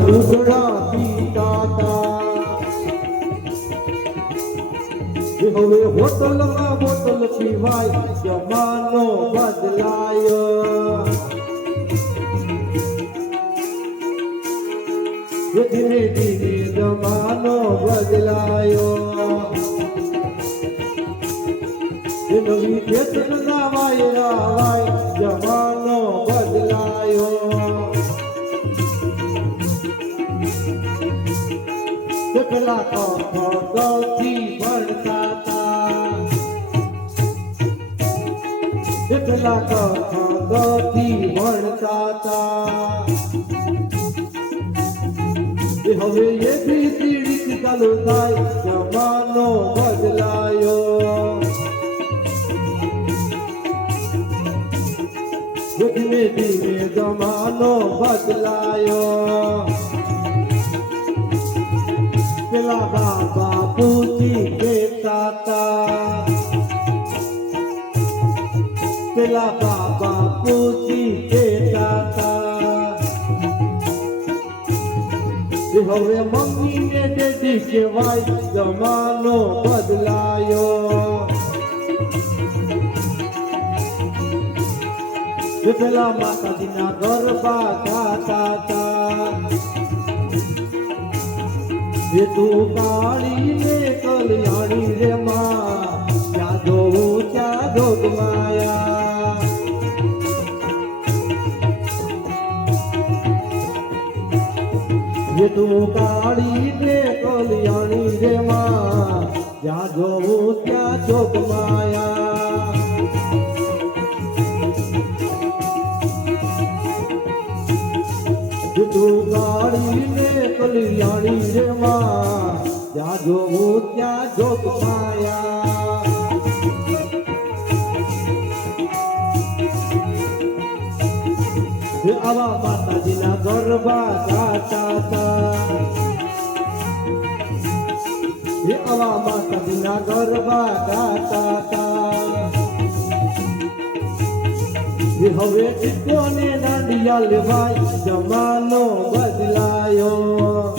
દૂધડા પીતા તા હવે હોટલમાં બોટલ પીવાય જમાનો બદલાયો ધીરે ધીરે જમાનો બદલાયો નવી ચેતના વાય જમાનો બદલાયો પેલા કથી ભણતા હતા પેલા કથી ભણતા હતા હવે એ બી પીડિત ચાલુ થાય જમાનો બદલાયો ધીમે ધીમે જમાનો બદલાયો પેલા બાબા પૂછી કહેતા હતા પેલા બાબા પૂછી કહેતા હતા હવે મમ્મીને ડેડી કહેવાય જમાનો બદલાયો પેલા માતાજીના ગરબા ગાતા હતા એ તું કાળી ને કલ્યાણી રે માં ત્યાં જોઉં ત્યાં જોગ માયા એ તું કાળી ને કલ્યાણી રે માં ત્યાં જોઉં ત્યાં જોગ માયા તું કાળી ને કલ્યાણી રે માં જ્યાં જોવું ત્યાં જોગ માયા આવા માતાજીના ગરબા ગાતા હતા આવા માતાજીના ગરબા ગાતા હતા હવે ટીકોને દાંડિયા લેવાય જમાનો બદલાયો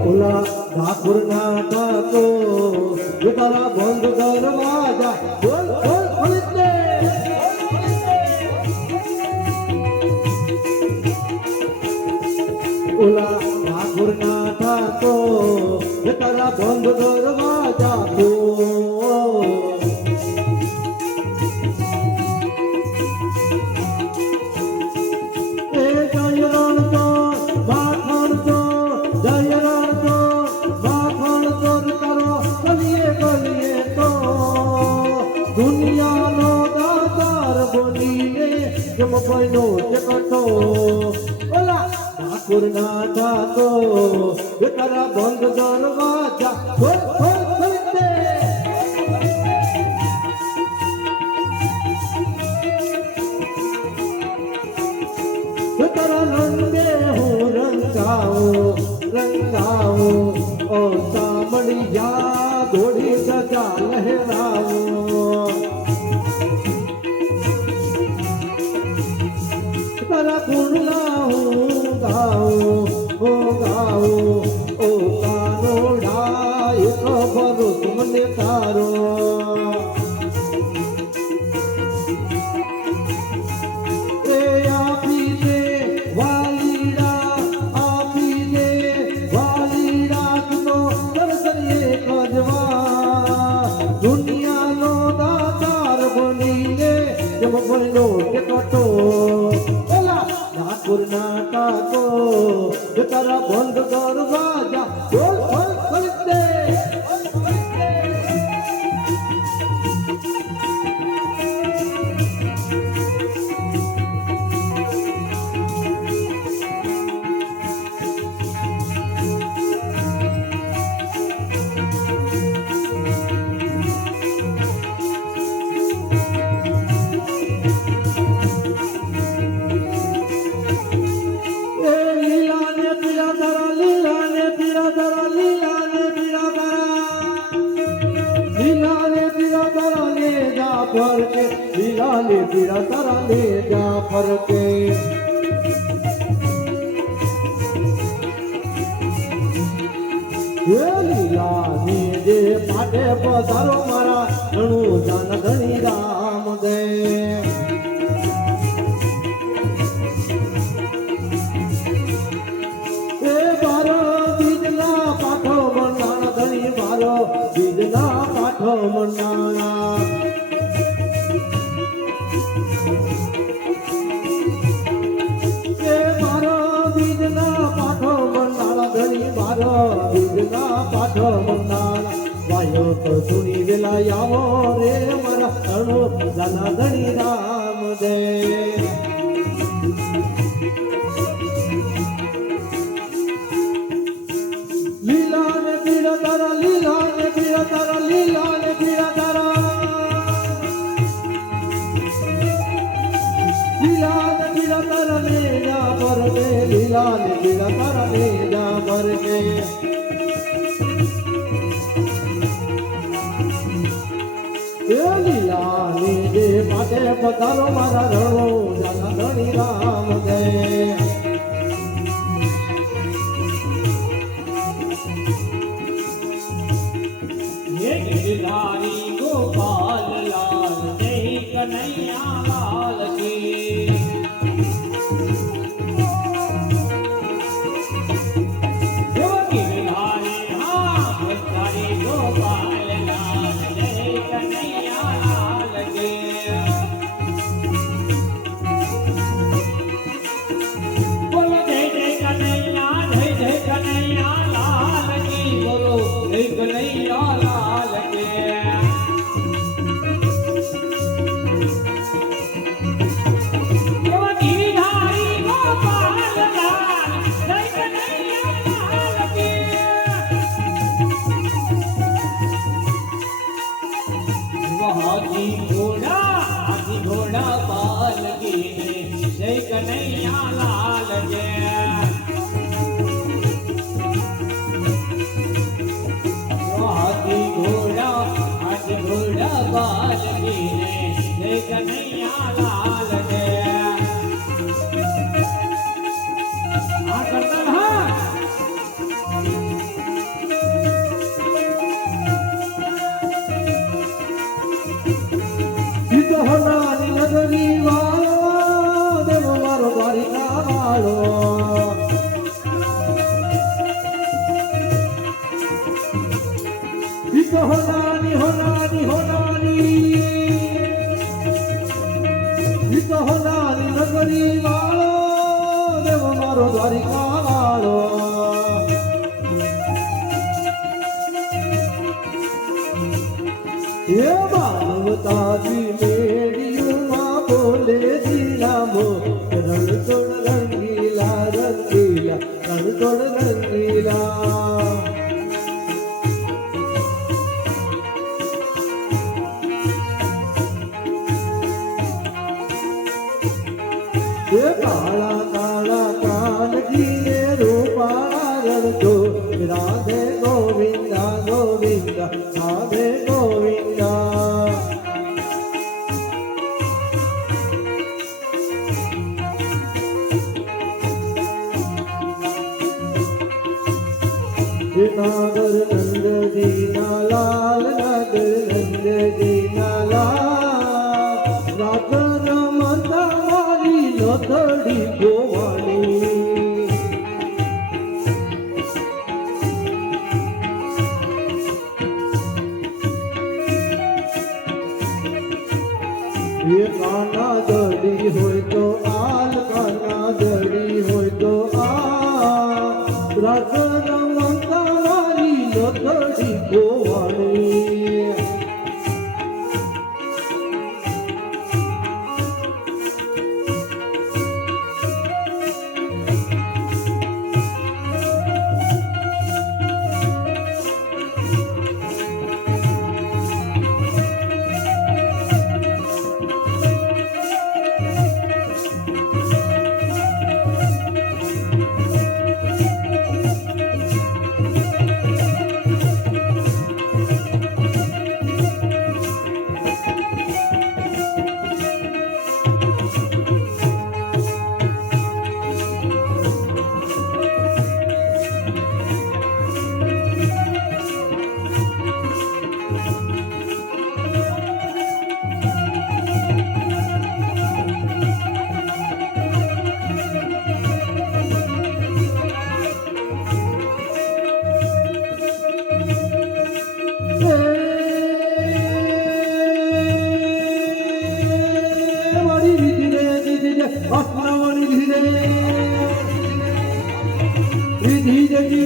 ઓલા ઠાકોર ના ઠાકો તારા બંધ દરવાજા બોલ બોલ ખોલી ઓલા ઠાકોર ના ઠાકો તારા બંધ દરવાજા દુનિયાનો દાતાર બનીને જમ બનો જગતો ઓલા ઠાકોર ના ઠાકો તારા બંધ દરવાજા ખોલ ખોલ ખોલ દે તારા રંગે હું રંગાઓ ઓ સામણી જા ઘોડી સજા લહેરાવો તારા ગુણલા હું ગાઉં ઓ કાનોડા એક ભરો મને તારો આપી દે વાલીડા આપી રાખો તારા બંધ દરવાજા બોલ બોલ કરી દે फरके लीलाने पीड़ा तारा ले जा फरके लीलाने जे पाटे पधारो मारा घणु जान धनी राम दे बारो बीजना पाठो मनाना धनी बारो बीजना पाठो मनाना બીજના પાઠો મંડાણા વાયો તો સુની વેલા આવો રે મારા અણુ જાના ધણી રામ દે લીલા ને પીડા તારા લીલા ને પીડા તારા લીલા ને પીડા તારા લીલા ને પીડા તારા લે જા પર કે લીલા ને પીડા તારા લે જા પર કે લીલાની જે માટે પધારો મારા રણો જાના ધણી રામ દે गिरधारी गोपाल लाल जय कन्हैया लाल की गिरधारी हाँ गिरधारी गोपाल लाल जय कन्हैया लाल की बोलो जय जय कन्हैया लाल की बोलो जय कन्हैया लाल की हाथी घोड़ा पाल की जय कन्हैया लाल जय हाथी घोड़ा पाल की जय कन्हैया लाल जय हाँ करता हाँ હોનાની નગરી વાળો દેવ મારો દ્વારિકા વાળો હોનાની હોનાની હોનાની હોનાની નગરી વાળો દેવ મારો દ્વારિકા વાળો એ માનવતાજી મેડિયુમાં બોલે જીલામો રણછોડ રંગીલા રંગીલા રણછોડ રંગીલા એ કાળા કાળા કાનજીને રૂપાળા રણછોડ રાધે ગોવિંદા ગોવિંદા રાધે ગોવિંદા નાગર નંદજીના લાલ નાગર નંદજીના લાલ રાત રમતા મારી નથડી ગોવાણી એ કાના દડી હોય તો આલ કાના દડી હોય તો રતન મમતા મારી લોથડી ગોવાણી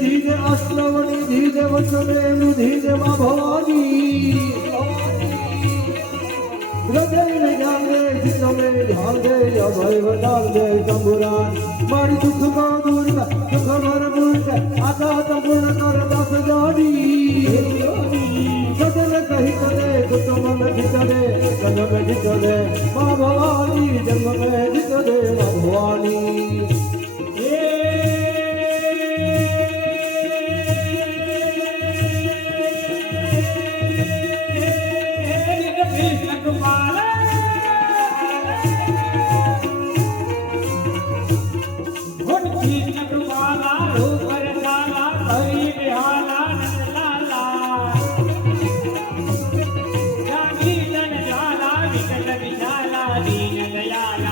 ધીરે અશ્રવણી ધીરે વસવે ધીરે મા ભવાની હૃદય ને જાગે ચિત્તમે ઢાંગે અભય વદાન દે તંબુરાન મારી દુઃખ કો દૂર કર સુખ ભરપૂર કર આઘાત પૂર્ણ કર દસ જોડી સજન કહી કરે કુટુંબ में જીતરે જન્મ में જીતરે મા ભવાની જન્મ में જીતરે મા ભવાની दीन दयाला